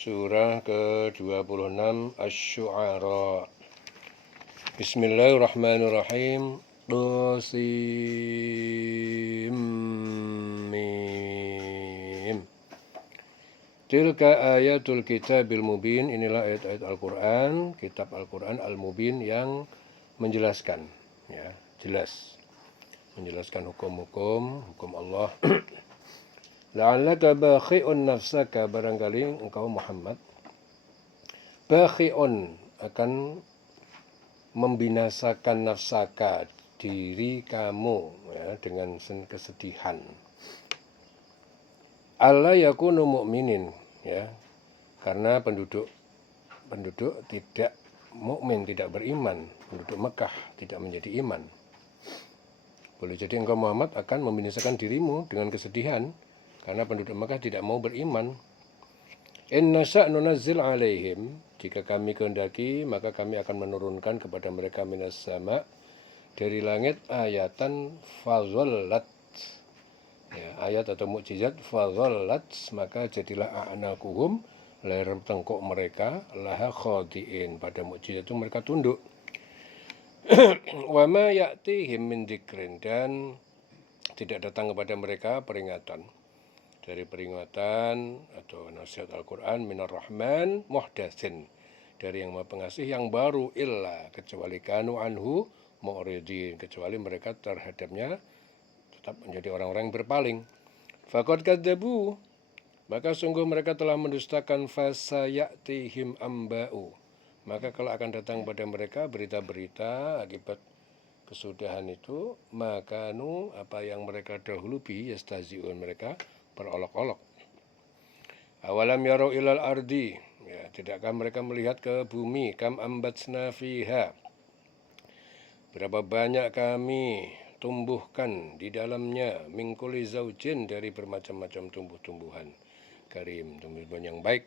Surah ke-26 Asy-Syu'ara. Bismillahirrahmanirrahim. Qasim Mim. Tilka ayatul kitabil mubin. Inilah ayat-ayat Al-Quran, kitab Al-Quran Al-Mubin yang menjelaskan, ya, jelas, menjelaskan hukum Allah. La'allaka bakhi'un nafsaka, barangkali engkau Muhammad bakhi'un akan membinasakan nafsaka, diri kamu, ya, dengan kesedihan. Alla yakunu mu'minin, ya, karena penduduk tidak mukmin, tidak beriman, penduduk Mekah tidak menjadi iman. Boleh jadi engkau Muhammad akan membinasakan dirimu dengan kesedihan karena penduduk Mekah tidak mau beriman. Inna sa'nunazzil alaihim, jika kami kehendaki maka kami akan menurunkan kepada mereka minas sama, dari langit, ayatan fazallat, ya, ayat atau mukjizat, fazallat, maka jadilah a'naquhum, leher tengkuk mereka, laha khadi'in, pada mukjizat itu mereka tunduk. Wa ma ya'tihim min dzikrin, dan tidak datang kepada mereka peringatan atau nasihat Al-Quran minar rahman muhdatsin, dari yang Maha Pengasih yang baru, illa, kecuali kanu anhu mu'ridin, kecuali mereka terhadapnya tetap menjadi orang-orang yang berpaling. Faqad kadzabu, maka sungguh mereka telah mendustakan, fasayatihim amba'u, maka kalau akan datang pada mereka berita-berita akibat kesudahan itu, makanu, apa yang mereka dahulu bihi yastahzi'un, mereka berolok-olok. Awalam yarau ilal ardi, ya, tidakkah mereka melihat ke bumi, kam ambatsna fiha, berapa banyak kami tumbuhkan di dalamnya, min kulli zaujin, dari bermacam-macam tumbuh-tumbuhan karim, tumbuhan yang baik.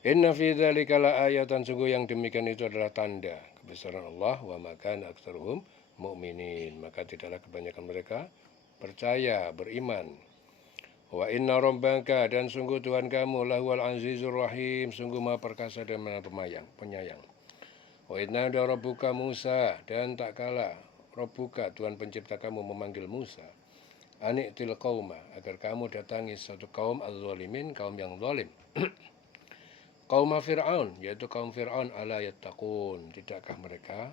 Inna fi dzalika laayatan, sungguh yang demikian itu adalah tanda kebesaran Allah. Wa makana aktsaruhum mu'minin, maka tidaklah kebanyakan mereka percaya, beriman. Wa inna rabbaka, dan sungguh Tuhan kamu, lahuwal azizur rahim, sungguh maha perkasa dan maha penyayang. Wa inna da rabbuka Musa, dan tak kala rabbuka, Tuhan pencipta kamu, memanggil Musa, ani'til qauma, agar kamu datangi satu kaum az-zalimin, kaum yang zalim. Kaum Fir'aun, yaitu kaum Fir'aun, ala yattaqun, tidakkah mereka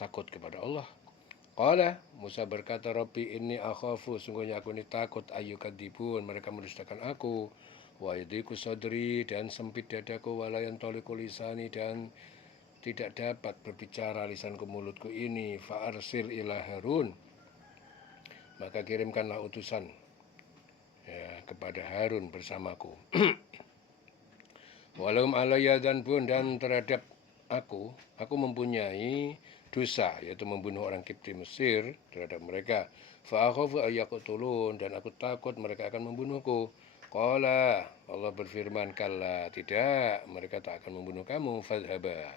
takut kepada Allah. Qala, Musa berkata, Rabbi inni akhafu, sungguhnya aku ini takut, ayyukadzibun, mereka mendustakan aku, wa yadhiqu sadri, dan sempit dadaku, wala yantaliqu lisani, dan tidak dapat berbicara lisanku, mulutku ini, fa arsil ila Harun, maka kirimkanlah utusan, ya, kepada Harun bersamaku. Walahum alayya dzanbun, dan terhadap aku mempunyai dosa, yaitu membunuh orang Kipti Mesir terhadap mereka. Fa akhafu ayyaqtulun, dan aku takut mereka akan membunuhku. Qala, Allah berfirman, kalla, tidak, mereka tak akan membunuh kamu. Fadhaba,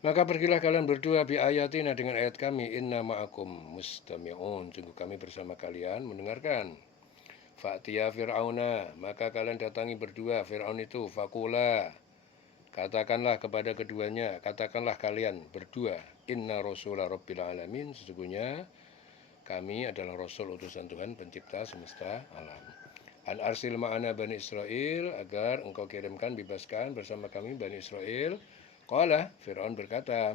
maka pergilah kalian berdua, bi ayatina, dengan ayat kami, inna ma'akum mustami'un, sungguh kami bersama kalian mendengarkan. Fa'tiya Fir'auna, maka kalian datangi berdua Fir'aun itu, fakula, katakanlah kepada keduanya, katakanlah kalian berdua, inna rasula rabbil alamin, sesungguhnya kami adalah rasul utusan Tuhan pencipta semesta alam. An arsil ma'ana Bani Israel, agar engkau kirimkan, bebaskan bersama kami Bani Israel. Qala, Fir'aun berkata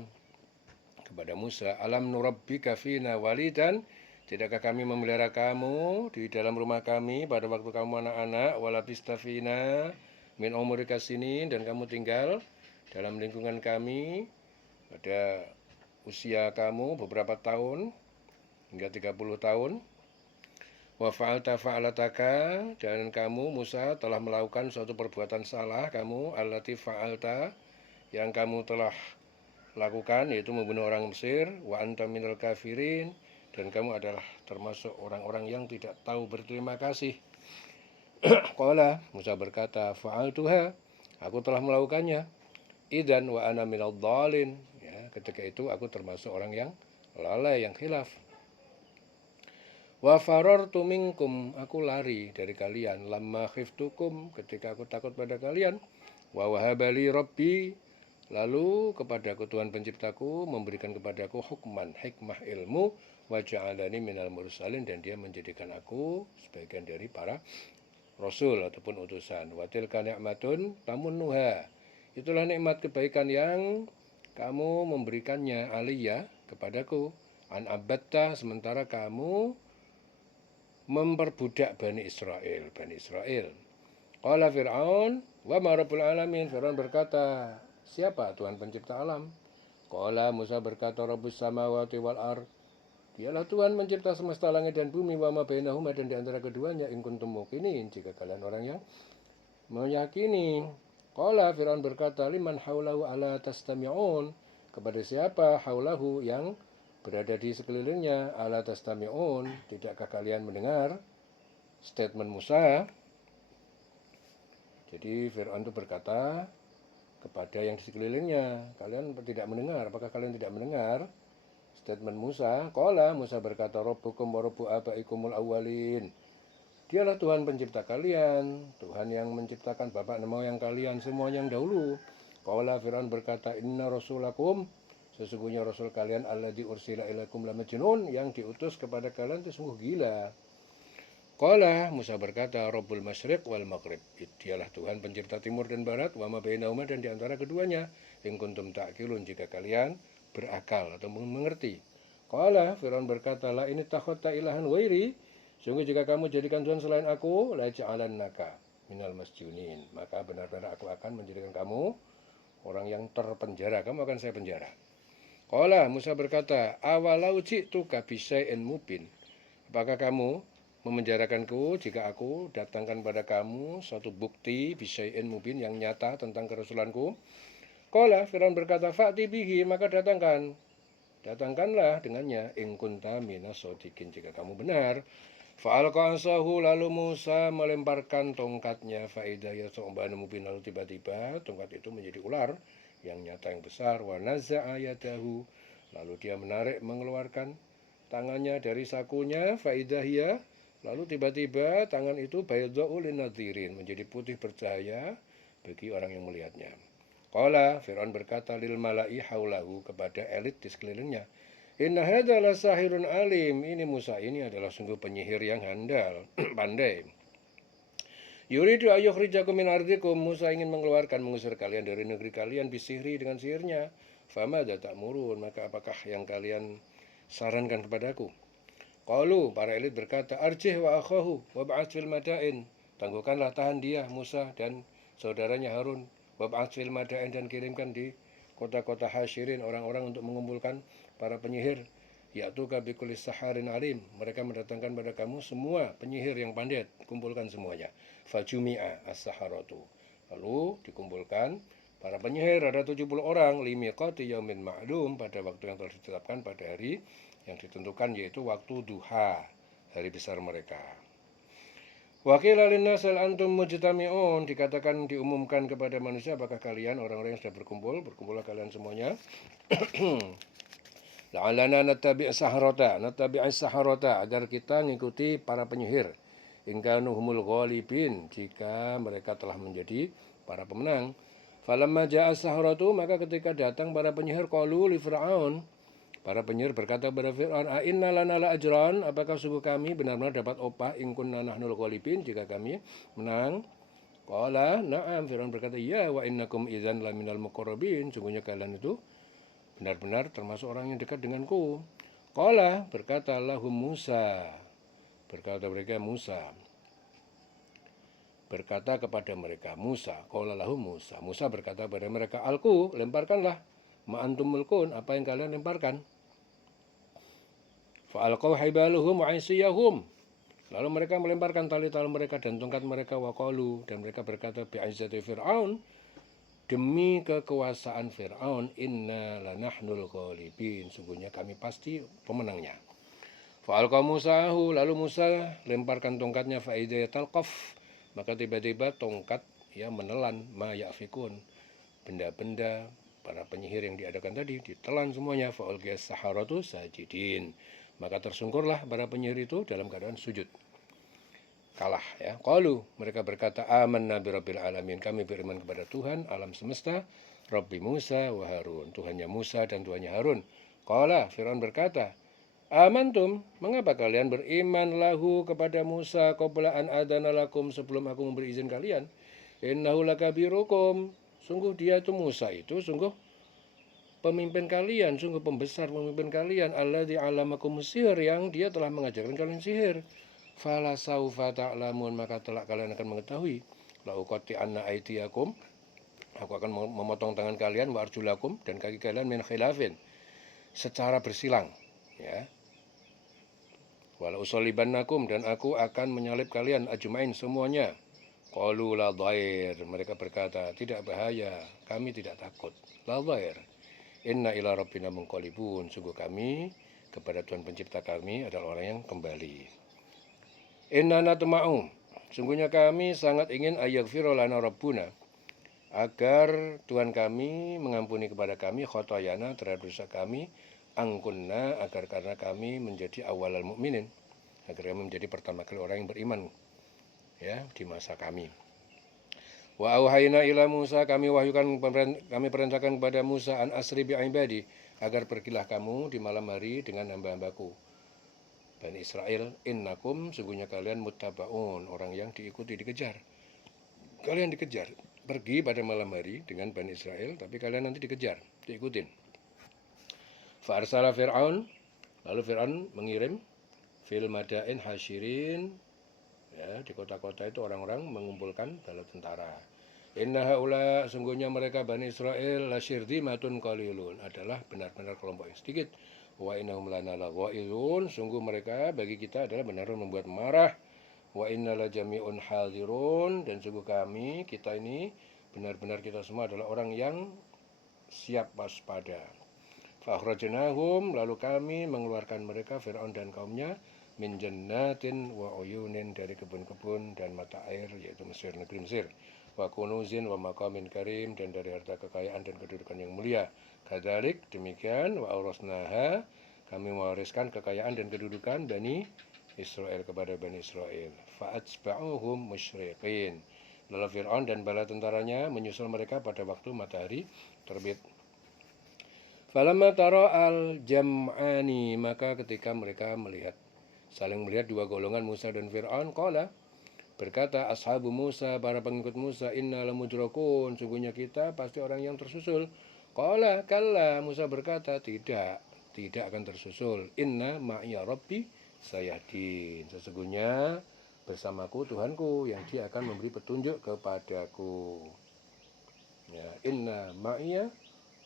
kepada Musa, alam nurabbika fina walidan, tidakkah kami memelihara kamu di dalam rumah kami pada waktu kamu anak-anak, walabista fina min umurika sinin, dan kamu tinggal dalam lingkungan kami pada usia kamu beberapa tahun, hingga 30 tahun. Wa fa'alta fa'alataka, dan kamu Musa telah melakukan suatu perbuatan salah kamu, allati fa'alta, yang kamu telah lakukan, yaitu membunuh orang Mesir, wa anta minal kafirin, dan kamu adalah termasuk orang-orang yang tidak tahu berterima kasih. Qala, Musa berkata, fa'altuha, aku telah melakukannya. Idzan wa ana minal dhalin, ya, ketika itu aku termasuk orang yang lalai, yang khilaf. Wa farartu minkum, aku lari dari kalian, lamma khiftukum, ketika aku takut pada kalian, Wa wahabali rabbi, lalu kepadaku Tuhan penciptaku memberikan kepadaku hukman, hikmah ilmu, wa ja'alani minal mursalin, dan dia menjadikan aku sebagian dari para rasul ataupun utusan. Wa tilka ni'matun tamunnuha, itulah nikmat kebaikan yang kamu memberikannya aliyah kepadaku. An abatta, sementara kamu memperbudak Bani Israel. Qala Fir'aun wa ma rabbul alamin, Fir'aun berkata, siapa Tuhan pencipta alam? Qala Musa berkata, rabbus samawati wal ard, dialah Tuhan mencipta semesta langit dan bumi, wa ma bainahuma, dan di antara keduanya, in kuntum muqinin, jika kalian orang yang meyakini. Qala Fir'aun berkata, liman haulahu ala tastami'un, kepada siapa haulahu yang berada di sekelilingnya, ala tastami'un, tidakkah kalian mendengar statement Musa? Jadi Fir'aun itu berkata kepada yang di sekelilingnya, kalian tidak mendengar, apakah kalian tidak mendengar statement Musa? Qala Musa berkata, rabbukum wa rabbu abaikumul awwalin, dialah Tuhan pencipta kalian, Tuhan yang menciptakan bapak dan moyang kalian semua yang dahulu. Qala Fir'aun berkata, inna rasulakum, sesungguhnya rasul kalian alladzi ursila ilaikum lamajnun, yang diutus kepada kalian itu sungguh gila. Qala Musa berkata, Rabbul Masyriq wal Maghrib, dialah Tuhan pencipta timur dan barat, wa ma bainahuma, dan di antara keduanya, in kuntum ta'qilun, jika kalian berakal atau mengerti. Qala Fir'aun berkata, la ini takhotta ilahan wairi, sungguh jika kamu jadikan Tuhan selain aku, la ja'alannaka minal masjunin, maka benar-benar aku akan menjadikan kamu orang yang terpenjara, kamu akan saya penjara. Qala Musa berkata, awalau ji'tuka bisyai'in mubin, apakah kamu memenjarakanku jika aku datangkan pada kamu suatu bukti bisyai'in mubin, yang nyata tentang kerasulanku? Qala Fir'aun berkata, fa'ti bihi, maka datangkanlah dengannya, in kunta minas shodiqin, jika kamu benar. Fa'alqa asahu, lalu Musa melemparkan tongkatnya, fa'idha yas'ubanu mubin, lalu tiba-tiba tongkat itu menjadi ular yang nyata, yang besar. Wa naza'a yadahu, lalu dia menarik, mengeluarkan tangannya dari sakunya, fa'idha hiya, lalu tiba-tiba tangan itu baydha'u linadhirin, menjadi putih bercahaya bagi orang yang melihatnya. Qala Fir'aun berkata lil mala'i haulahu, kepada elit di sekelilingnya, inna hadza la sahirun alim, ini Musa ini adalah sungguh penyihir yang handal, pandai. Yuridu ayyukhrijakum min ardikum, Musa ingin mengeluarkan, mengusir kalian dari negeri kalian, bisihri, dengan sihirnya. Famadza ta'murun, maka apakah yang kalian sarankan kepadaku? Qalu, para elit berkata, arjih wa akhahu wa ba'ats fil madain, tangguhkanlah, tahan dia Musa dan saudaranya Harun, wa ba'ats fil madain, dan kirimkan di kota-kota hasyirin orang-orang untuk mengumpulkan para penyihir. Ya'tuka bikulli saharin alim, mereka mendatangkan pada kamu semua penyihir yang pandai, kumpulkan semuanya. Fajumi'a as-saharatu, lalu dikumpulkan para penyihir, ada 70 orang, limiqati yaumin ma'lum, pada waktu yang telah ditetapkan, pada hari yang ditentukan, yaitu waktu duha, hari besar mereka. Wakil alinnasal antum mujtami'un, dikatakan, diumumkan kepada manusia, apakah kalian orang-orang yang sudah berkumpullah kalian semuanya. La'alana nattabi'as saharata, agar kita mengikuti para penyihir. In kanu humul ghalibin, jika mereka telah menjadi para pemenang. Falamma ja'as saharatu, maka ketika datang para penyihir, qalu li Fir'aun, para penyihir berkata kepada Fir'aun, a inna lana la ajran, apakah sungguh kami benar-benar dapat upah, in kunna nahnul ghalibin, jika kami menang? Qala na'am, Fir'aun berkata, ya, wa innakum idzan laminal muqarrabin, sungguhnya kalian itu benar-benar termasuk orang yang dekat denganku. Qala, berkata lahum Musa, berkata mereka Musa, berkata kepada mereka Musa, qala lahum Musa, Musa berkata kepada mereka, alku, lemparkanlah, ma'antum mulkun, apa yang kalian lemparkan. Fa'alqaw haibaluhum wa isiyahum, lalu mereka melemparkan tali-tali mereka dan tongkat mereka, waqalu, dan mereka berkata, bi'izzati Fir'aun, demi kekuasaan Fir'aun, inna lanahnul ghalibin, sungguhnya kami pasti pemenangnya. Fa'alqa Musa'ahu, lalu Musa lemparkan tongkatnya, fa'idha talqaf, maka tiba-tiba tongkat menelan, ma ya'fikun, benda-benda para penyihir yang diadakan tadi, ditelan semuanya. Fa'ulqiyas saharatu sajidin, maka tersungkurlah para penyihir itu dalam keadaan sujud. kalah ya. Qalu, mereka berkata, amanna birabbil alamin, kami beriman kepada Tuhan alam semesta, Rabbi Musa wa Harun, Tuhannya Musa dan Tuhannya Harun. Qala, Fir'aun berkata, amantum, mengapa kalian beriman lahu kepada Musa qabla an adana lakum, sebelum aku memberi izin kalian? Innahu lakabirukum, sungguh dia itu Musa itu sungguh pemimpin kalian, sungguh pembesar pemimpin kalian, alladzi alamakum sihir, yang dia telah mengajarkan kalian sihir. Fala saufa ta'lamun, maka telah kalian akan mengetahui. La uqatti anna aydiyakum, aku akan memotong tangan kalian, wa arjulakum, dan kaki kalian min khilafin, secara bersilang ya. Wala usallibannakum, dan aku akan menyalib kalian ajmain semuanya. Qalu la dhair, mereka berkata, tidak bahaya, kami tidak takut. La dhair. Inna ila rabbina munqalibun, sungguh kami kepada Tuhan pencipta kami adalah orang yang kembali. Inna natma'u, sungguhnya kami sangat ingin ayaghfira lana rabbuna, agar Tuhan kami mengampuni kepada kami khotoyana, terhadap dosa kami, angkunna, agar karena kami menjadi awalal mukminin, agar kami menjadi pertama kali orang yang beriman ya di masa kami. Wa auhayna ila Musa, kami perintahkan kepada Musa an asri bi ibadi, agar pergilah kamu di malam hari dengan hamba-hambaku Bani Israel, innakum, sungguhnya kalian muttabaun, orang yang diikuti, dikejar. Kalian dikejar, pergi pada malam hari dengan Bani Israel, tapi kalian nanti dikejar, diikutin. Fa arsala Fir'aun, lalu Fir'aun mengirim fil madain hasyirin, ya, di kota-kota itu orang-orang mengumpulkan bala tentara. Inna haula, sungguhnya mereka Bani Israel, lasyirzimatun qalilun, adalah benar-benar kelompok yang sedikit. Wa innahum lana laghaizun, sungguh mereka bagi kita adalah benar-benar membuat marah. Wa inna la jami'un hadirun, dan sungguh kami, kita ini benar-benar kita semua adalah orang yang siap waspada. Fa akhrajnahum, lalu kami mengeluarkan mereka, Fir'aun dan kaumnya, min jannatin wa uyunin, dari kebun-kebun dan mata air, yaitu Mesir, negeri Mesir. Wa kunuzin wa maqamin karim, dan dari harta kekayaan dan kedudukan yang mulia. Kadzalik, demikian, wa aurasnaha, kami mewariskan kekayaan dan kedudukan Bani Israel kepada Bani Israel. Fa'atsba'uhum musyriqin, lalu Fir'aun dan bala tentaranya menyusul mereka pada waktu matahari terbit. Falamma tara al-jam'ani, maka ketika mereka saling melihat dua golongan Musa dan Fir'aun, qala, berkata ashabu Musa, para pengikut Musa, inna lamudrakun, sungguhnya kita pasti orang yang tersusul. Qala kalla, Musa berkata, tidak akan tersusul. Inna ma'iya rabbi sayahdin, sesungguhnya bersamaku Tuhanku yang dia akan memberi petunjuk kepadaku. Ya, inna ma'iya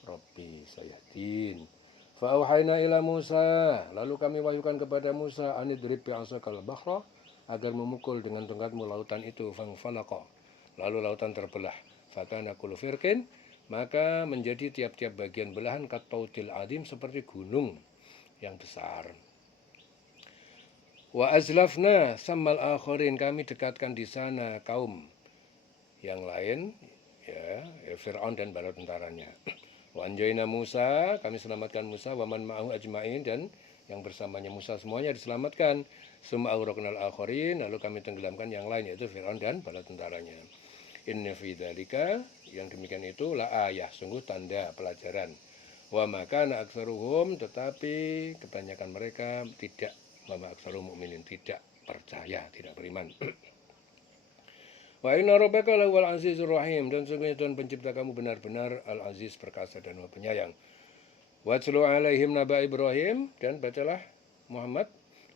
Rabbi sayahdin. Fa auhayna ila Musa, lalu kami wahyukan kepada Musa, anidrib bi'asakal bahra, agar memukul dengan tongkatmu lautan itu, fangfalaqa, lalu lautan terbelah. Fakana kullu firqin, maka menjadi tiap-tiap bagian belahan kattautil adim, seperti gunung yang besar. Wa azlafna sammal akhirin, kami dekatkan di sana kaum yang lain, ya Fir'aun dan bala tentaranya. Wa anjayna Musa, kami selamatkan Musa, wa man ma'ahu ajmain, dan yang bersamanya Musa semuanya diselamatkan. Summa aghraqnal akhirin, lalu kami tenggelamkan yang lain, yaitu Fir'aun dan bala tentaranya. Inna fi dzalika, yang demikian itu, la ayah, sungguh tanda pelajaran. Wa makana aktsaruhum, tetapi kebanyakan mereka tidak, wa ma aktsaruhum mu'minin, tidak percaya, tidak beriman. Wa inna rabbaka lahuwal azizur rahim, dan sungguhnya Tuhan pencipta kamu benar-benar al-aziz, perkasa dan penyayang. Watlu alaihim naba Ibrahim, dan bacalah Muhammad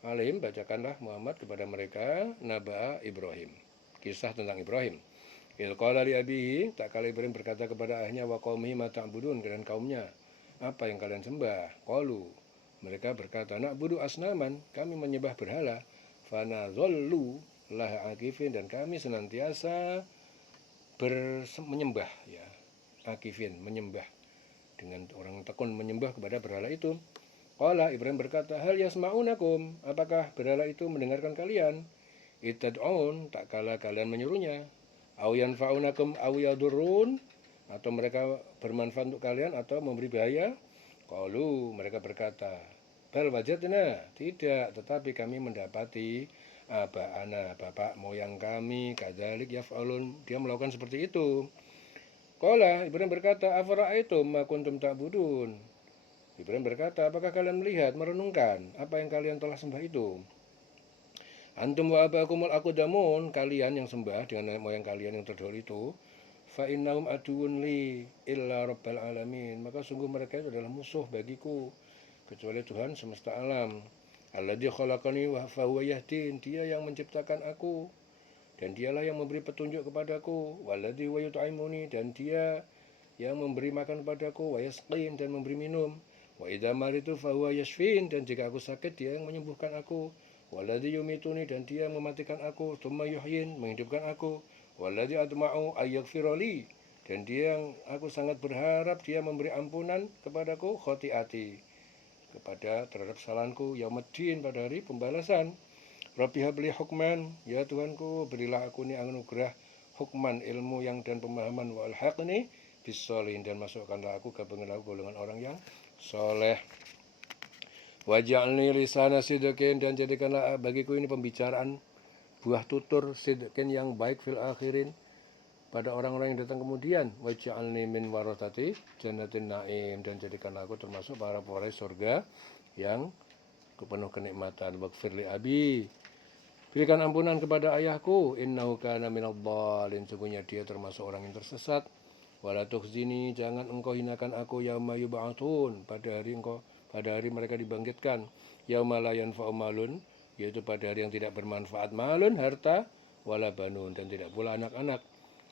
alaihim, bacakanlah Muhammad kepada mereka naba Ibrahim, kisah tentang Ibrahim. Il qala li abihi, tak kala Ibrahim berkata kepada ayahnya, wa qaumihi ma ta'budun, dan kaumnya, apa yang kalian sembah? Qalu, mereka berkata, na'budu asnaman, kami menyembah berhala. Fanadhallu laha akifin, dan kami senantiasa menyembah, ya, akifin, menyembah, dengan orang tekun menyembah kepada berhala itu. Qala, Ibrahim berkata, hal yasma'unakum, apakah berhala itu mendengarkan kalian? Itad'un, tak kala kalian menyuruhnya. Aw yanfa'unakum aw yadurrun, atau mereka bermanfaat untuk kalian atau memberi bahaya. Qalu, mereka berkata, bal wajadna, tidak, tetapi kami mendapati Aba'ana, bapak moyang kami, kadzalik yaf'alun, dia melakukan seperti itu. Qala, Ibrahim berkata, afara'aitum ma kuntum ta'budun. Ibrahim berkata, apakah kalian melihat, merenungkan apa yang kalian telah sembah itu? Antum wa abakumul aqdamun, kalian yang sembah dengan nenek moyang kalian yang terdahulu itu, fa innahum aduun li illa rabbil alamin, maka sungguh mereka itu adalah musuh bagiku kecuali Tuhan semesta alam. Alladzi khalaqani wa fahuwa yahdin, dia yang menciptakan aku dan dialah yang memberi petunjuk kepadaku. Walladzi wa yut'imuni, dan dia yang memberi makan kepadaku. Wa yasqin, dan memberi minum. Wa idza maritu fahuwa yashfin, dan jika aku sakit dia yang menyembuhkan aku. Walladzi yumituni, dan dia yang mematikan aku. Tsumma yuhyin, menghidupkan aku. Walladzi atma'u ayyaghfirali, dan dia yang aku sangat berharap dia memberi ampunan kepadaku, khotiati, kepada terhadap kesalahanku, yaumiddin, pada hari pembalasan. Rabbi habli hukman, ya Tuhanku berilah aku ini anugerah hukman, ilmu yang dan pemahaman, wa alhaqni bis-sholihin, dan masukkanlah aku ke golongan orang yang soleh. Waj'alni lisana sidqin, dan jadikanlah bagiku ini pembicaraan buah tutur sidqin yang baik fil akhirin, pada orang-orang yang datang kemudian. Waj'alni min warathati jannatin na'im, dan jadikanlah aku termasuk para pewaris surga yang penuh kenikmatan. Waghfirli abi, berikan ampunan kepada ayahku, innahu kana minadh dhalin, sungguhnya dia termasuk orang yang tersesat. Wala tukhzini, jangan engkau hinakan aku, yauma yub'atsun, pada hari mereka dibangkitkan. Yauma la yanfa'u malun, yaitu pada hari yang tidak bermanfaat malun, harta, wala banun, dan tidak pula anak-anak.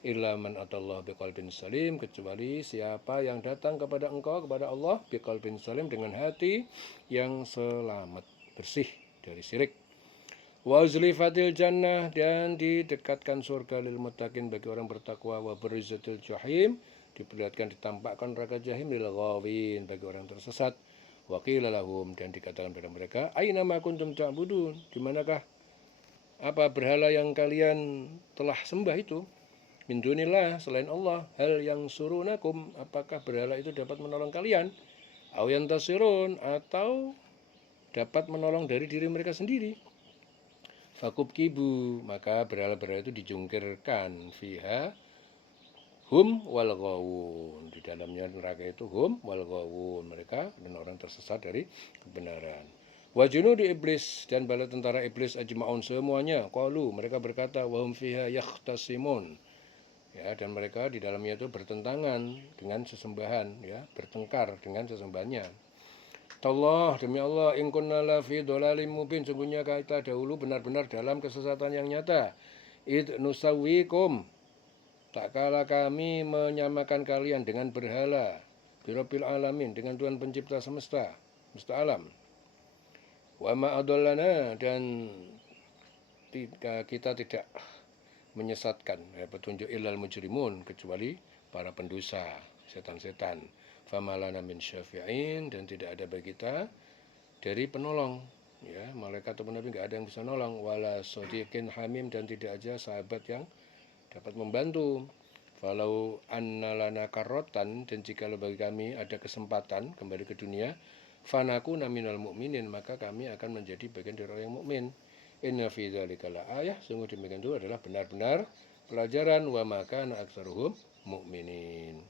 Illa man atallah biqalbin salim, kecuali siapa yang datang kepada engkau, kepada Allah, biqalbin salim, dengan hati yang selamat, bersih dari syirik. Wa uzlifatil jannah, dan didekatkan surga lil muttaqin, bagi orang bertakwa. Wa barizatil jahim, diperlihatkan, ditampakkan neraka jahim lil ghawin, bagi orang tersesat. Wa qila lahum, dan dikatakan kepada mereka, aina ma kuntum ta'budun, di manakah apa berhala yang kalian telah sembah itu? Min dunillah, selain Allah. Hal yang surunakum, apakah berhala itu dapat menolong kalian? Aw yantasirun, atau dapat menolong dari diri mereka sendiri. Fakub kibu, maka berhala-berhala itu dijungkirkan, fiha hum wal ghawun, di dalamnya neraka itu hum wal ghawun, mereka dan orang tersesat dari kebenaran. Wa junudi iblis, dan bala tentara iblis ajma'un, semuanya, qalu, mereka berkata, wa hum fiha yakhtasimun, ya, dan mereka di dalamnya itu bertentangan dengan sesembahan, ya, bertengkar dengan sesembahannya. Tallah, demi Allah, in kunna la fi dhalalim mubin, sungguhnya kita dahulu benar-benar dalam kesesatan yang nyata. Id nusawwikum, tak kala kami menyamakan kalian dengan berhala, birabbil alamin, dengan Tuhan pencipta semesta alam. Wa ma adallana, dan kita tidak menyesatkan, ya, petunjuk ilal mujrimun, kecuali para pendosa, setan-setan. Famalana min syafi'in, dan tidak ada bagi kita dari penolong, ya, malaikat ataupun nabi nggak ada yang bisa nolong. Wala sodiqin hamim, dan tidak ada sahabat yang dapat membantu. Falau annalana karrotan, dan jika bagi kami ada kesempatan kembali ke dunia, fanaku naminal mu'minin, maka kami akan menjadi bagian dari orang yang mukmin. Inna fi dzalika laayah, sungguh demikian itu adalah benar-benar pelajaran. Wa maka aktsaruhum mukminin,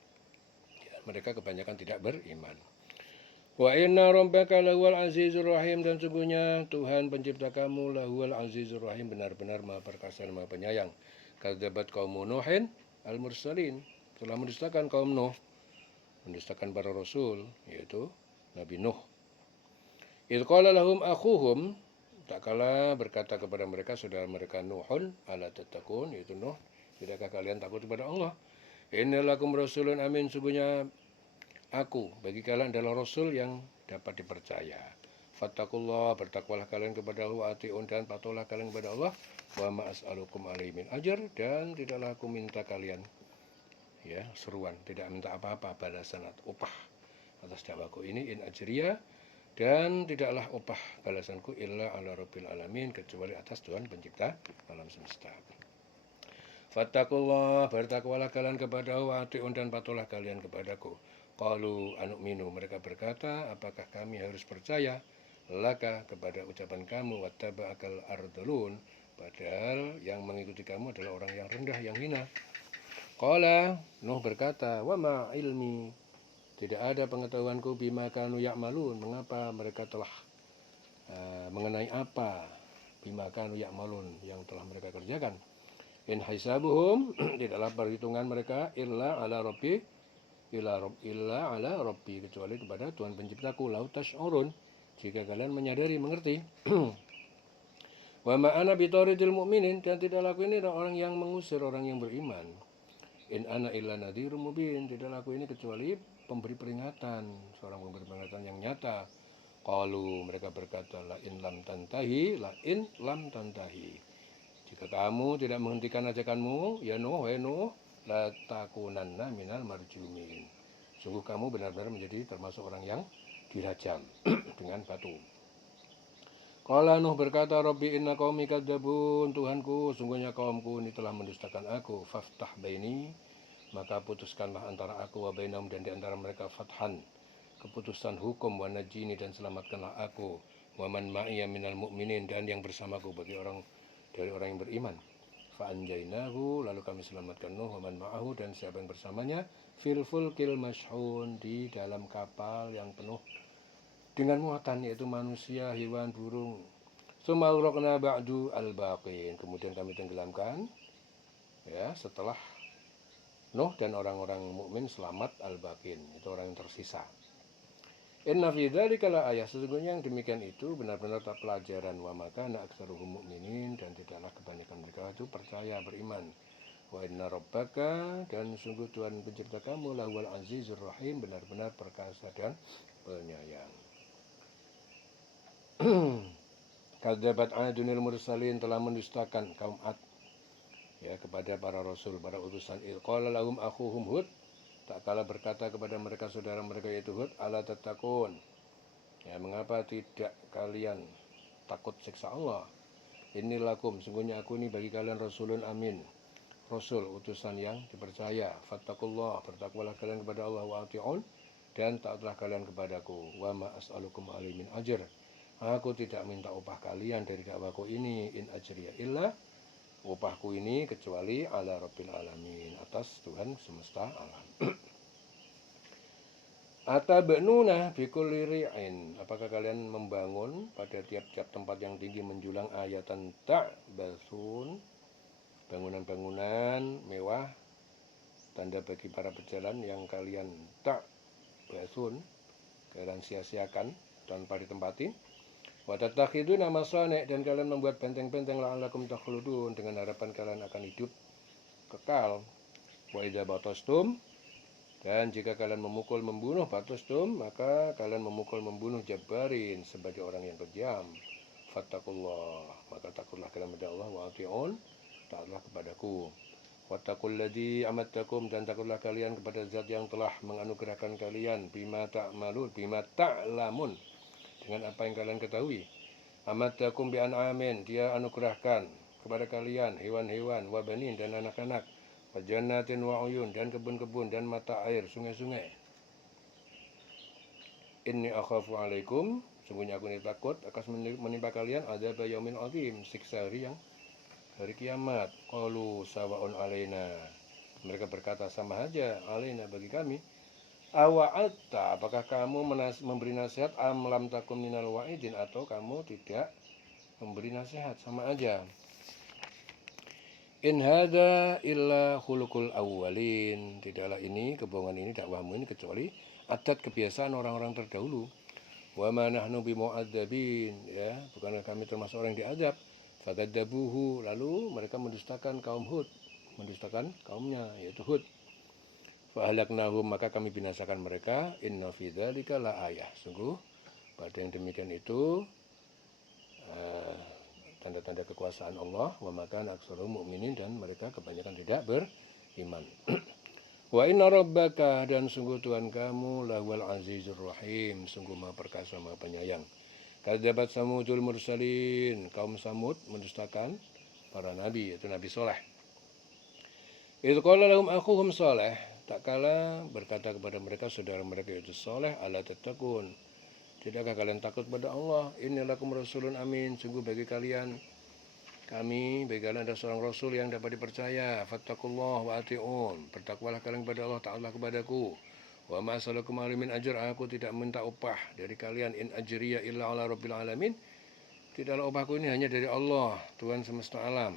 ya, mereka kebanyakan tidak beriman. Wa inna rabbaka lahuwal azizur rahim, dan sungguhnya Tuhan pencipta kamu lahuwal azizur rahim, benar-benar Maha perkasa dan Maha penyayang. Kadzabat qaum Nuhin al mursalin, telah mendustakan kaum Nuh, mendustakan para rasul, yaitu Nabi Nuh. Idz qala lahum akhuhum, tak kala berkata kepada mereka saudara mereka Nuhun, ala tattaqun, yaitu Nuh, tidakkah kalian takut kepada Allah? Innallakum rasulun amin, sungguhnya aku bagi kalian adalah rasul yang dapat dipercaya. Fattakullah, bertakwalah kalian kepada Allah, atiun, dan patuhlah kalian kepada Allah. Wa ma as'alukum alaihi min ajr, dan tidaklah aku minta kalian, ya, seruan, tidak minta apa-apa balasan atau upah atas dakwaku ini, in ajriya, dan tidaklah upah balasanku illa ala rabbil alamin, kecuali atas Tuhan pencipta alam semesta. Fattakullah, bertakwalah kalian kepada Allah, atiun, dan patuhlah kalian kepadaku. Qalu anu'minu, mereka berkata, apakah kami harus percaya laka, kepada ucapan kamu, wattaba'akal ardalun, Padahal yang mengikuti kamu adalah orang yang rendah, yang hina. Qala, Nuh berkata, wa ma ilmi, tidak ada pengetahuanku bima kanu ya'malun, mengapa mereka telah mengenai apa bima kanu ya'malun, yang telah mereka kerjakan. In hisabuhum, tidaklah perhitungan mereka illa ala rabbi, illa ala rabbi, kecuali kepada Tuhan penciptaku. Lau tash'urun, jika kalian menyadari, mengerti. Wa ma ana bitaridil mu'minin, dan tidaklah aku ini orang yang mengusir orang yang beriman. In ana illa nadhirum mubin, tidaklah aku ini kecuali pemberi peringatan, seorang pemberi peringatan yang nyata. Qalu, mereka berkata, la in lam tantahi, la in lam tantahi, jika kamu tidak menghentikan ajakanmu, ya Nuh, wahai Nuh, la takunanna minal marjumin, sungguh kamu benar-benar menjadi termasuk orang yang dirajam dengan batu. Qala Nuh berkata, Rabbi inna qaumi kadzabun, Tuhanku, sungguhnya kaumku ini telah mendustakan aku. Faftah baini, maka putuskanlah antara aku wa bainahum, dan di antara mereka fathan, keputusan hukum, wa najini, dan selamatkanlah aku, wa man ma'iya minal mu'minin, dan yang bersamaku bagi orang dari orang yang beriman. Fa anjainahu, lalu kami selamatkan Nuh, wa man ma'ahu, dan siapa yang bersamanya, fil fulkil mashhun, di dalam kapal yang penuh dengan muatan, yaitu manusia, hewan, burung. Tsumma aghraqna ba'du al-baqin, kemudian kami tenggelamkan ya setelah Nuh dan orang-orang mukmin selamat, al-baqin, itu orang yang tersisa. Inna fi dzalika la ayah, sesungguhnya yang demikian itu benar-benar tak pelajaran. Wa maka na aktsaruhum mu'minin, dan tidaklah kebanyakan mereka itu percaya, beriman. Wa inna rabbaka, dan sungguh Tuhan pencipta kamu, lahwal azizur rahim, benar-benar perkasa dan penyayang. Kadzabat adunil mursalin, telah mendustakan kaum Ad ya kepada para rasul, para utusan. Qala lahum akhuhum Hud, tak kala berkata kepada mereka saudara mereka yaitu Hud, ala tattaqun, ya mengapa tidak kalian takut siksa Allah. Inilakum, sungguhnya aku ini bagi kalian rasulun amin, rasul utusan yang dipercaya. Fattaqullah, bertakwalah kalian kepada Allah, wa ati'un, dan taatlah kalian kepadaku. Wa ma as'alukum alaihi min ajr, aku tidak minta upah kalian dari dakwaku ini. In ajriya illa, upahku ini kecuali ala rabbil alamin, atas Tuhan semesta alam. Atabnuna bikulli ri'in, apakah kalian membangun pada tiap-tiap tempat yang tinggi menjulang, ayatan ta'basun, bangunan-bangunan mewah, tanda bagi para pejalan yang kalian ta'basun, kalian sia-siakan tanpa ditempati. Wa tattakhiduna masanik, dan kalian membuat benteng-benteng, la'allakum takhludun, dengan harapan kalian akan hidup kekal. Wa idza batastum, dan jika kalian memukul membunuh, batastum, maka kalian memukul membunuh, jabbarin, sebagai orang yang kejam. Fattaqullah, maka takutlah kalian kepada Allah, wa ati'un, taatlah kepadaku. Wattaqul ladzi amattakum, dan takutlah kalian kepada zat yang telah menganugerahkan kalian, bima ta'malun, bima ta'lamun, dengan apa yang kalian ketahui. Amattakum bi an'amin, dia anugerahkan kepada kalian hewan-hewan, wa banin, dan anak-anak, wa jannatin wa uyun, dan kebun-kebun dan mata air, sungai-sungai. Inni akhafu alaikum, sungguhnya aku ini takut akan menimpa kalian adzab yaumil azim, siksa hari kiamat. Qalu sawaun alaina, mereka berkata sama saja, alaina, bagi kami. Awa'alta, apakah kamu memberi nasihat, am lam takum minal wa'idin, atau kamu tidak memberi nasihat, sama aja. In hadza illa khuluqul awwalin, tidaklah ini, kebohongan ini, dakwahmu ini, kecuali adat kebiasaan orang-orang terdahulu. Wa ma nahnu bimu'adzabin, ya, bukanlah kami termasuk orang yang diazab. Fakadzabuhu, lalu mereka mendustakan kaum Hud, mendustakan kaumnya yaitu Hud. Fahalaknahum, maka kami binasakan mereka. Inna fi dzalika la ayah, sungguh pada yang demikian itu tanda-tanda kekuasaan Allah. Wa maka aktsaruhum mu'minin, dan mereka kebanyakan tidak beriman. Wa inna rabbaka, dan sungguh Tuhan kamu, lahwal azizur rahim, sungguh maha perkasa, maha penyayang. Kadzabat samudul mursalin, kaum Samud mendustakan para nabi, yaitu Nabi Saleh. Idz qala lahum akhuhum Saleh, tak kala berkata kepada mereka saudara mereka yaitu Saleh, ala tattaqun, tidakkah kalian takut pada Allah? Innilakum rasulun amin, sungguh bagi kalian kami bagi kalian ada seorang rasul yang dapat dipercaya. Fattakullah wa ati'un. Bertakwalah kalian kepada Allah, taatlah kepadaku. Wa ma as'alukum alaihi min ajr, aku tidak minta upah dari kalian. In ajriya illa ala rabbil alamin. Tidaklah upahku ini hanya dari Allah, Tuhan semesta alam.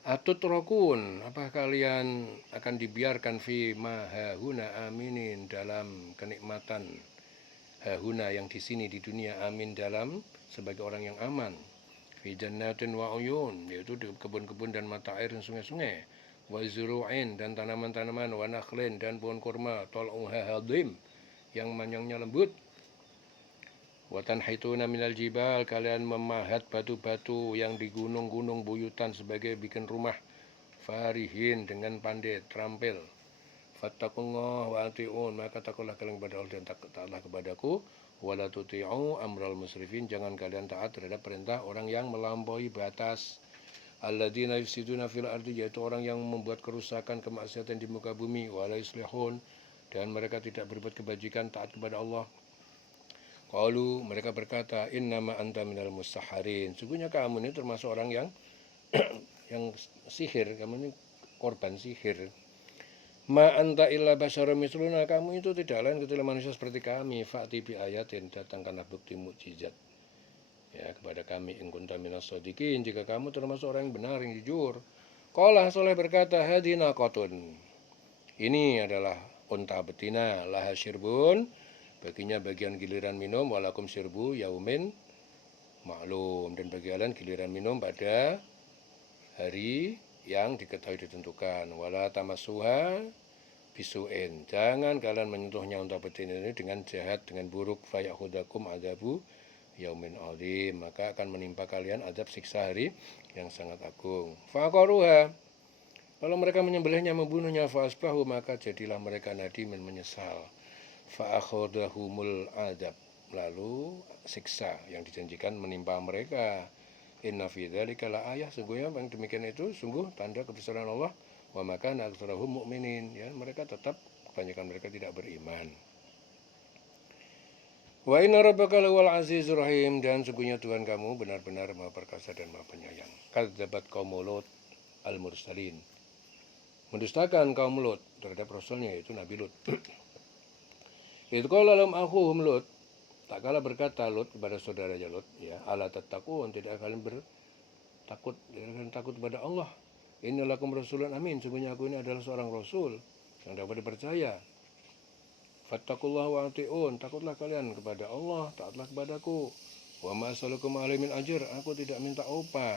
Atutrokun, apakah kalian akan dibiarkan fi ma hahuna aminin, dalam kenikmatan hahuna yang di sini di dunia, amin dalam sebagai orang yang aman. Fi jannatin wa uyun, yaitu di kebun-kebun dan mata air dan sungai-sungai. Wa zuru'in, dan tanaman-tanaman. Wa nakhlin, dan pohon kurma. Tol'uha hadim, yang manyangnya lembut. Wa tanhituna minal jibal, kalian memahat batu-batu yang di gunung-gunung buyutan sebagai bikin rumah. Farihin, dengan pandai terampil. Fattakullah wa ati'un, maka takutlah kalian kepada Allah dan taatlah kepadaku. Wala tuti'u amral musrifin, jangan kalian taat terhadap perintah orang yang melampaui batas. Alladzina yufsiduna fil ardi, yaitu orang yang membuat kerusakan, kemaksiatan di muka bumi. Wala yuslihun, dan mereka tidak berbuat kebajikan, taat kepada Allah. Qalu, mereka berkata, innama anta minal mustaharin, sungguhnya kamu ini termasuk orang yang yang sihir, kamu ini korban sihir. Ma anta illa basyarun misluna, kamu itu tidak lain kecuali manusia seperti kami. Fa'ti bi ayatin, datangkanlah bukti mukjizat ya kepada kami. In kunta minas shadiqin, jika kamu termasuk orang yang benar, yang jujur. Qala Saleh berkata, hadina qatun, ini adalah unta betina, laha syirbun, baginya bagian giliran minum, walakum syirbu yaumin maklum, dan bagi kalian giliran minum pada hari yang diketahui ditentukan. Wala tamassuha bisu'in, jangan kalian menyentuhnya unta betina ini dengan jahat, dengan buruk. Fayahudakum adabu yaumin alim, maka akan menimpa kalian azab siksa hari yang sangat agung. Faqaruha, lalu mereka menyembelihnya, membunuhnya. Fa'asbahu, maka jadilah mereka nadimin, menyesal. Fa'akhodahumul adab, lalu siksa yang dijanjikan menimpa mereka. Inna fi dzalika la ayah, sungguhnya yang demikian itu sungguh tanda kebesaran Allah. Wa makana aktsarahum mu'minin, ya mereka tetap, kebanyakan mereka tidak beriman. Wa inna rabbaka lawal azizur rahim, dan sungguhnya Tuhan kamu benar-benar Maha Perkasa dan Maha Penyayang. Kadzabat qaum Lut al-mursalin, mendustakan kaum Lut terhadap rasulnya, yaitu Nabi Lut. Itu qala lahum akhuhum Lut, tak kala berkata Lut kepada saudaranya Lut, ya, ala tattaqun, tidak kalian bertakut, tidak kalian takut kepada Allah. Innalakum rasulun amin, sungguhnya aku ini adalah seorang rasul yang dapat dipercaya. Fattakullah wa ati'un, takutlah kalian kepada Allah, taatlah kepadaku. Wa ma as'alukum alaihi min ajr, aku tidak minta upah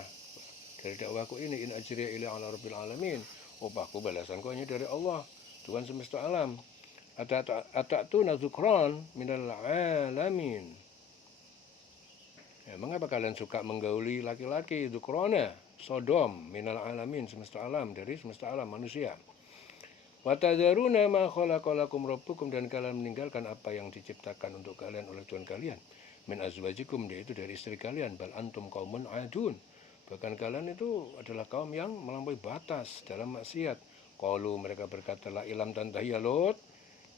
dari dakwaku ini. In ajriya illa ala rabbil alamin, upahku, balasanku hanya dari Allah, Tuhan semesta alam. Atatuna dzukran minal alamin, ya, mengapa kalian suka menggauli laki-laki? Dzukrana, Sodom, minal alamin, semesta alam, dari semesta alam manusia. Wa tadharuna ma khalaqalakum rabbukum, dan kalian meninggalkan apa yang diciptakan untuk kalian oleh Tuhan kalian. Min azwajikum, yaitu dari istri kalian. Bal antum qaumun adun, bahkan kalian itu adalah kaum yang melampaui batas dalam maksiat. Qalu, mereka berkata, la ilam tantahi ya Lut,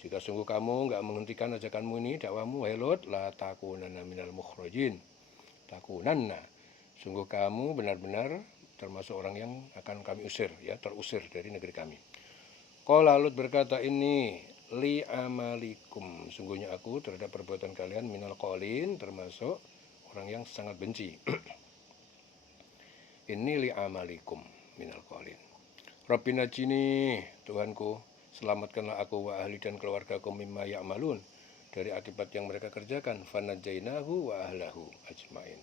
jika sungguh kamu enggak menghentikan ajakanmu ini, dakwamu, wahai Lut, la takunanna minal mukhrajin. Takunanna, sungguh kamu benar-benar termasuk orang yang akan kami usir, ya, terusir dari negeri kami. Qala Lut berkata, ini li amalikum, sungguhnya aku terhadap perbuatan kalian, minal qalin, termasuk orang yang sangat benci. Ini li amalikum minal qalin. Rabbina jini, Tuhanku, selamatkanlah aku wa ahli, dan keluargaku, mimma ya'malun, dari akibat yang mereka kerjakan. Fanajainahu wa ahlahu ajmain,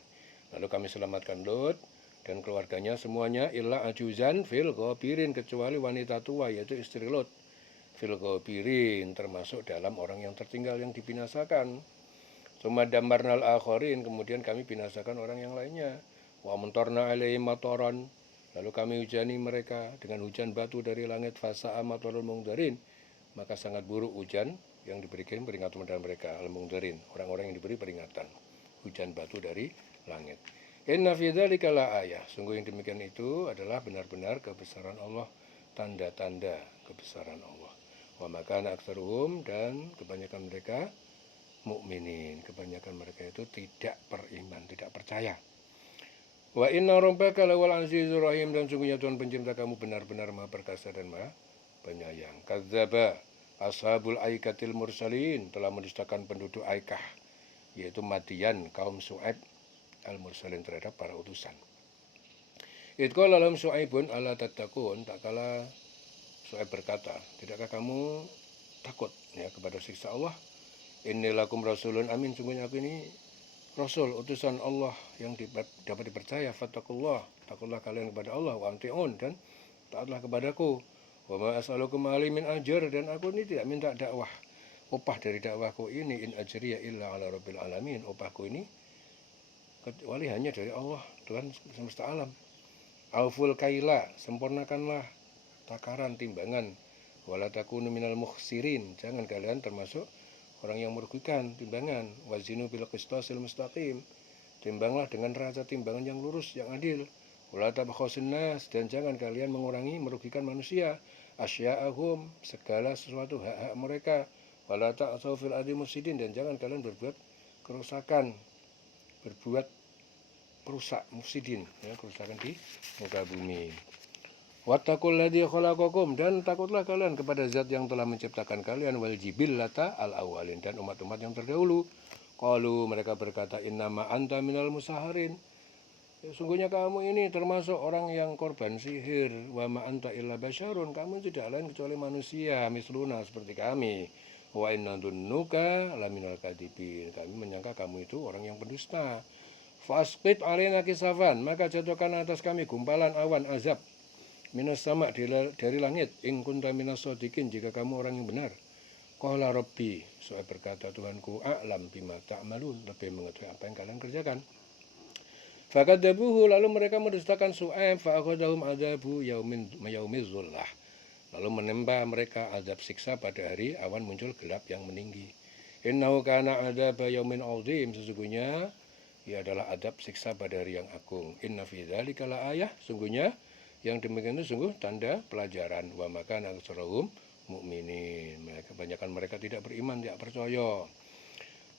lalu kami selamatkan Lut dan keluarganya semuanya. Illa ajuzan fil ghabirin, kecuali wanita tua, yaitu istri Lut. Fil ghabirin, termasuk dalam orang yang tertinggal, yang dibinasakan. Tsumma dammarnal akharin, kemudian kami binasakan orang yang lainnya. Wa amtarna alaihim mataran, lalu kami hujani mereka dengan hujan batu dari langit. Fasa'a matarul mungdarin, maka sangat buruk hujan yang diberikan peringatan kepada mereka. Al-mungdarin, orang-orang yang diberi peringatan, hujan batu dari langit. Inna fi dzalika la ayah, sungguh yang demikian itu adalah benar-benar kebesaran Allah, tanda-tanda kebesaran Allah. Wa makana aktsaruhum, dan kebanyakan mereka mukminin, kebanyakan mereka itu tidak beriman, tidak percaya. Wa inna rabbaka lawal azizur rahim, dan sungguhnya Tuhan pencipta kamu benar-benar maha perkasa dan maha penyayang. Kadzdzaba ashabul aikatil mursalin, telah mendustakan penduduk Aikah, yaitu Madian, kaum Syuaib al-mursalin, terhadap para utusan. Idqala lahum Syuaibun ala tattaqun, tak kala Syuaib berkata, tidakkah kamu takut ya kepada siksa Allah? Innilakum rasulun amin, sungguhnya aku ini Rasul, utusan Allah yang dapat dipercaya. Fattakullah, takutlah kalian kepada Allah. Wa anti'un, dan taatlah kepadaku. Wa ma as'alukum alaihi min ajr, dan aku ini tidak minta dakwah, upah dari dakwahku ini. In ajriya illa ala rabbil alamin, upahku ini kecuali hanya dari Allah, Tuhan semesta alam. Auful kaila, sempurnakanlah takaran timbangan. Wala takunu minal mukhsirin, jangan kalian termasuk orang yang merugikan timbangan. Wazinu bil qistasil mustaqim, timbanglah dengan raca timbangan yang lurus, yang adil. Wala tabkhasun nas, dan jangan kalian mengurangi, merugikan manusia. Asya'ahum, segala sesuatu hak-hak mereka. Wala ta'tsaw fil ardi mufsidin, dan jangan kalian berbuat kerusakan, berbuat perusak, mufsidin, ya, kerusakan di muka bumi. Wattaqul ladzi khalaqakum, dan takutlah kalian kepada zat yang telah menciptakan kalian, wal jibillata al awalin, dan umat-umat yang terdahulu. Qalu, mereka berkata, innama anta minal musaharin, ya, sungguhnya kamu ini termasuk orang yang korban sihir. Wa ma anta illa basyarun, kamu tidak lain kecuali manusia, misluna, seperti kami. Wa inna dunnuka laminal kadibin, kami menyangka kamu itu orang yang pendusta. Fasqit alaina kisafan, maka jatuhkan atas kami gumpalan awan azab minas sama, dari langit. In kunta minas shodiqin, jika kamu orang yang benar. Qala rabbi, Syuaib berkata, Tuhanku a'lam bima ta'malun, lebih mengetahui apa yang kalian kerjakan. Fakadzabuhu, lalu mereka mendustakan Syuaib. Fa'akhadhahum adzabu yaumiz zullah, lalu menimpa mereka azab siksa pada hari awan muncul gelap yang meninggi. Innahu kana adzaba yaumin 'adzim, sesungguhnya ia adalah adab siksa pada hari yang agung. Inna fi dzalika laayah, sungguhnya yang demikian itu sungguh tanda pelajaran. Wa makana aktsarahum mukminin, kebanyakan mereka tidak beriman, tidak percaya.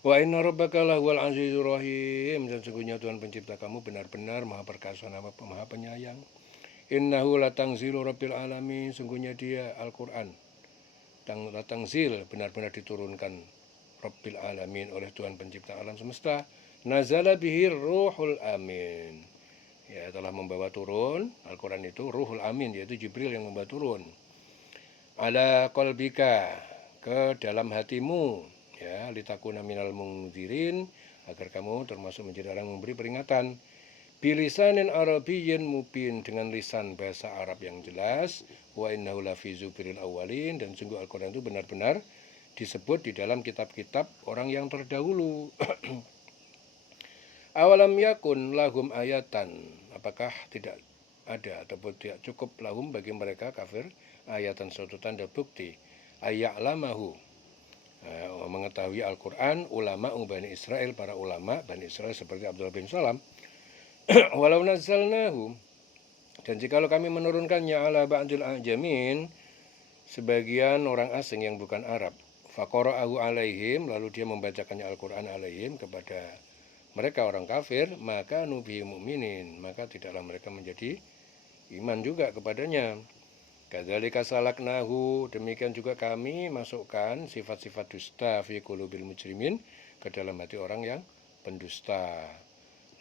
Wa inna rabbaka lahuwal azizur rahim, dan sungguhnya Tuhan pencipta kamu benar-benar maha perkasa, maha penyayang. Innahu latangzilu rabbil alamin, sungguhnya dia Al-Quran, latangzil, benar-benar diturunkan, rabbil alamin, oleh Tuhan pencipta alam semesta. Nazala bihir ruhul amin, ya, telah membawa turun Al-Quran itu ruhul amin, yaitu Jibril yang membawa turun. Ala qalbika, ke dalam hatimu, ya, litakuna minal munzirin, agar kamu termasuk menjadi orang yang memberi peringatan. Bilisanin arabiyyin mubin, dengan lisan bahasa Arab yang jelas. Wa innahu lafi zubiril awwalin, dan sungguh Al-Quran itu benar-benar disebut di dalam kitab-kitab orang yang terdahulu. Awalam yakun lahum ayatan, apakah tidak ada ataupun tidak cukup lahum bagi mereka kafir ayatan, suatu tanda bukti, ayya'lamahu, mengetahui Al-Quran, ulama Bani Israel, para ulama Bani Israel seperti Abdullah bin Salam. Walau nazzalnahu, dan jikalau kami menurunkannya ala ba'dil ajamin, sebagian orang asing yang bukan Arab, faqara'ahu alaihim, lalu dia membacakannya Al-Quran alaihim kepada mereka orang kafir, maka nubi mu'minin, maka tidaklah mereka menjadi iman juga kepadanya. Kadzalika salaknahu, demikian juga kami masukkan sifat-sifat dusta fi qulubil mujrimin, ke dalam hati orang yang pendusta.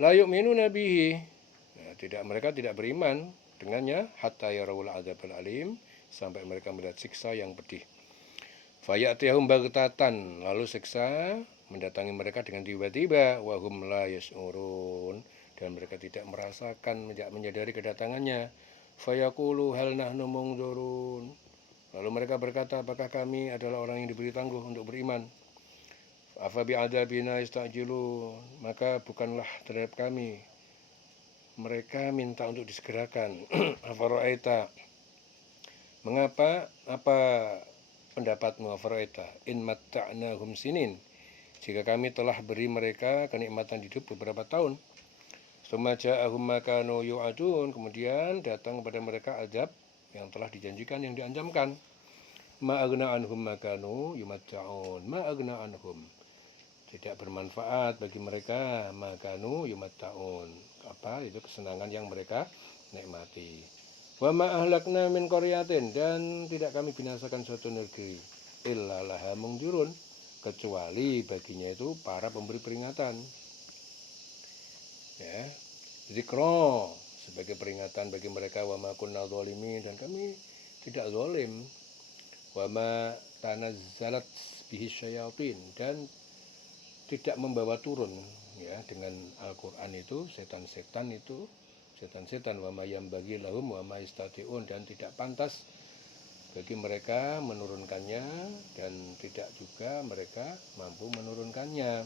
La yu'minuna bihi, mereka tidak beriman dengannya, hatta yarawul adzabal alim, sampai mereka melihat siksa yang pedih. Fayatihum baghtatan, lalu siksa mendatangi mereka dengan tiba-tiba. Wahum la yash'urun, dan mereka tidak merasakan, tidak menyadari kedatangannya. Fayaqulu hal nahnu mundzurun, lalu mereka berkata, apakah kami adalah orang yang diberi tangguh untuk beriman. Afa bi'adzabina yastajilun, maka bukanlah terhadap kami mereka minta untuk disegerakan. Afara'aita, mengapa, apa pendapatmu, afara'aita in matta'nahum sinin, jika kami telah beri mereka kenikmatan hidup beberapa tahun. Tsumma ja'ahum ma kanu yu'adun, kemudian datang kepada mereka azab yang telah dijanjikan, yang diancamkan. Ma aghna anhum ma kanu yumatta'un, ma aghna anhum, tidak bermanfaat bagi mereka, ma kanu yumatta'un, itu kesenangan yang mereka nikmati. Wa ma ahlakna min qaryatin, dan tidak kami binasakan suatu negeri illa laha mundzirun, kecuali baginya itu para pemberi peringatan. Ya, zikra sebagai peringatan bagi mereka, wa ma kunna dzalimin, dan kami tidak zalim. Wa ma tanazzalat bihi syayatin, dan tidak membawa turun ya dengan Al-Qur'an itu setan-setan wa ma yambaghi lahum wa ma yastati'un, dan tidak pantas bagi mereka menurunkannya, dan tidak juga mereka mampu menurunkannya.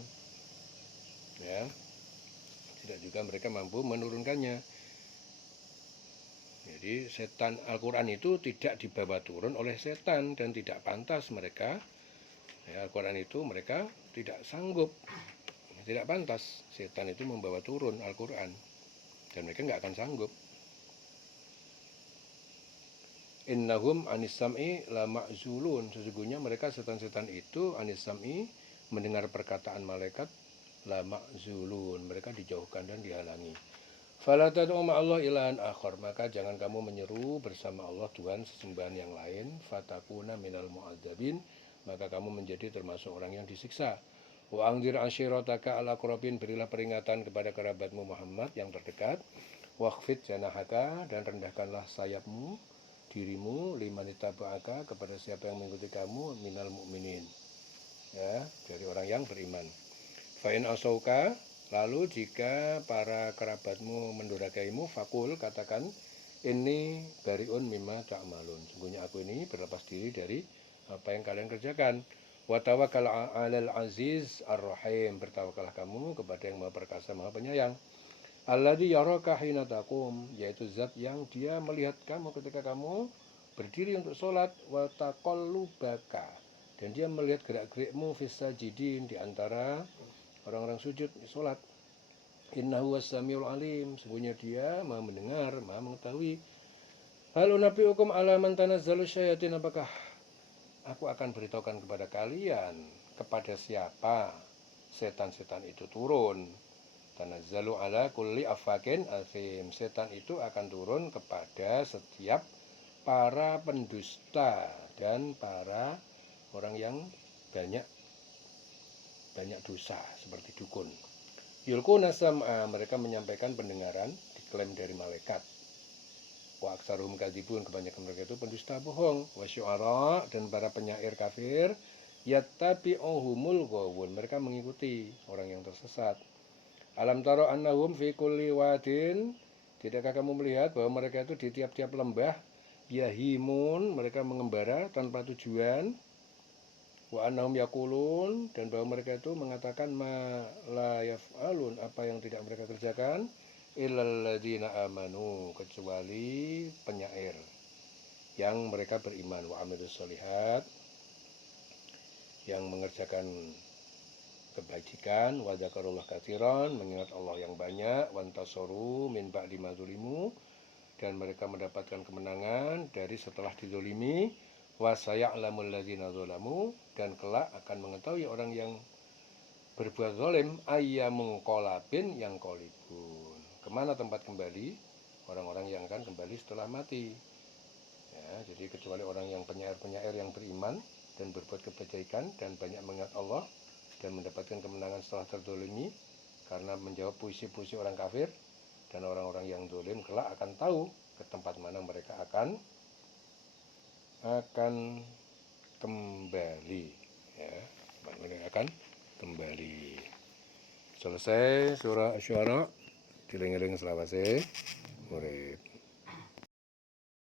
Ya, tidak juga mereka mampu menurunkannya. Jadi setan Al-Quran itu tidak dibawa turun oleh setan, dan tidak pantas mereka. Ya, Al-Quran itu mereka tidak sanggup, tidak pantas setan itu membawa turun Al-Quran, dan mereka nggak akan sanggup. Innahum anis sam'i la ma'zulun, sesungguhnya mereka setan-setan itu anis sam'i, mendengar perkataan malaikat, la ma'zulun, mereka dijauhkan dan dihalangi. Fala tad'u ma'allah ilahan akhar, maka jangan kamu menyeru bersama Allah Tuhan sesembahan yang lain, fatakuna minal mu'adzabin, maka kamu menjadi termasuk orang yang disiksa. Wa anzir asyirataka al aqrabin, berilah peringatan kepada kerabatmu Muhammad yang terdekat. Waqfid janahaka, dan rendahkanlah sayapmu, dirimu, liman ittaba'aka, kepada siapa yang mengikuti kamu, minal mu'minin, ya, dari orang yang beriman. Fa in asauka, lalu jika para kerabatmu mendurhakaimu, fakul, katakan, ini bariun mimma ta'malun, sungguhnya aku ini berlepas diri dari apa yang kalian kerjakan. Wa tawakkal 'alal aziz ar-rahim, bertawakallah kamu kepada yang Maha Perkasa, Maha Penyayang. Alladzi yaraka hina taqum, yaitu zat yang dia melihat kamu ketika kamu berdiri untuk sholat, wa taqallubaka, dan dia melihat gerak-gerikmu fis sajidin, di antara orang-orang sujud di sholat. Innahu was-samiul alim, sesungguhnya dia Maha mendengar, Maha mengetahui. Hal unabbiukum ala man tanazzalu syayatin, apakah aku akan beritahukan kepada kalian kepada siapa setan-setan itu turun. Tanazzalu ala kulli afakin azim, setan itu akan turun kepada setiap para pendusta dan para orang yang banyak dosa seperti dukun. Yulquna sam'a, mereka menyampaikan pendengaran, diklaim dari malaikat. Wa aksaruhum kadzibun, kebanyakan mereka itu pendusta bohong. Wa syu'ara, dan para penyair kafir, yattabi'uhumul ghawun, mereka mengikuti orang yang tersesat. Alam taro annahum fi kulli wadin, tidakkah kamu melihat bahwa mereka itu di tiap-tiap lembah, yahimun, mereka mengembara tanpa tujuan. Wa annahum yaqulun, dan bahwa mereka itu mengatakan ma la yaf'alun, apa yang tidak mereka kerjakan, illal ladzina amanu, kecuali penyair yang mereka beriman, wa amilus sholihat, yang mengerjakan kebajikan, wa dzakarullah katsiran, mengingat Allah yang banyak, wantasoru min ba'di ma zulimu, dan mereka mendapatkan kemenangan dari setelah dizolimi, wa saya'lamul ladzina zalamu, dan kelak akan mengetahui orang yang berbuat zalim, ayyamun qalabin yang qalibun, kemana tempat kembali orang-orang yang akan kembali setelah mati. Ya, jadi kecuali orang yang penyair-penyair yang beriman dan berbuat kebajikan dan banyak mengingat Allah dan mendapatkan kemenangan setelah terzolimi karena menjawab puisi-puisi orang kafir, dan orang-orang yang zalim kelak akan tahu ke tempat mana mereka akan kembali, ya, mereka akan kembali. Selesai surah Asy-Syu'ara, dieling-eling selawase urip.